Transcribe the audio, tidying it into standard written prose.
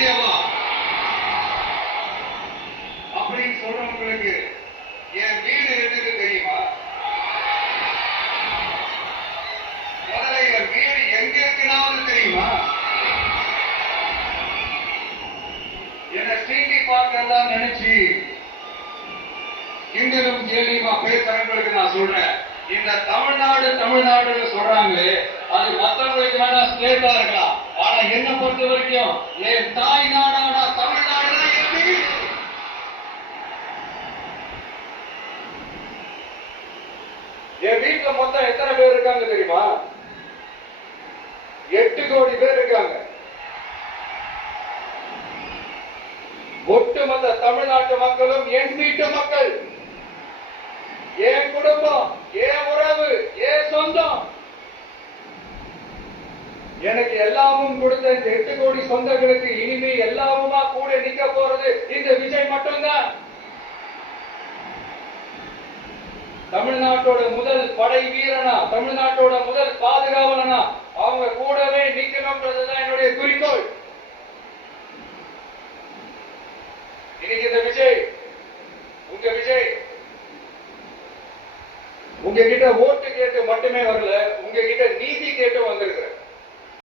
பெரியவா அப்படின்னு சொல்றவங்களுக்கு என் வீடு எதுக்கு தெரியுமா? முதல்ல என் வீடு எங்க இருக்குனாவது தெரியுமா? என்ன சீண்டி பார்க்கறதா நினைச்சு கிண்டலும் கேலியுமா பேசுறவங்களுக்கு நான் சொல்றேன், இந்த தமிழ்நாடு சொல்றாங்களே, அது மற்றவங்களுக்கு வேணா ஸ்டேட்டா இருக்கலாம். ஆனா என்ன பொறுத்த வரைக்கும் என் தாய் நாடான தமிழ்நாடு தான் என் வீடு. என் வீட்டுல மொத்தம் எத்தனை பேர் இருக்காங்க தெரியுமா? 8 கோடி பேர் இருக்காங்க. ஒட்டுமொத்த தமிழ்நாட்டு மக்களும் என் வீட்டு மக்கள், என் குடும்பம், என் உறவு, என் சொந்தம். எனக்கு எல்லாமும் கொடுத்த 8 கோடி சொந்தங்களுக்கு இனிமே எல்லாமுமா கூட நிக்க போறது இந்த விஜய் மட்டும்தான். தமிழ்நாட்டோட முதல் படை வீரனா, தமிழ்நாட்டோட முதல் பாதுகாவலனா அவங்க கூடவே நிக்கணும்ன்றதுதான் என்னுடைய குறிக்கோள். இன்னைக்கு இந்த விஜய், உங்க விஜய் உங்ககிட்ட ஓட்டு கேட்டு மட்டுமே வரல, உங்ககிட்ட நீதி கேட்டு வந்திருக்கிற.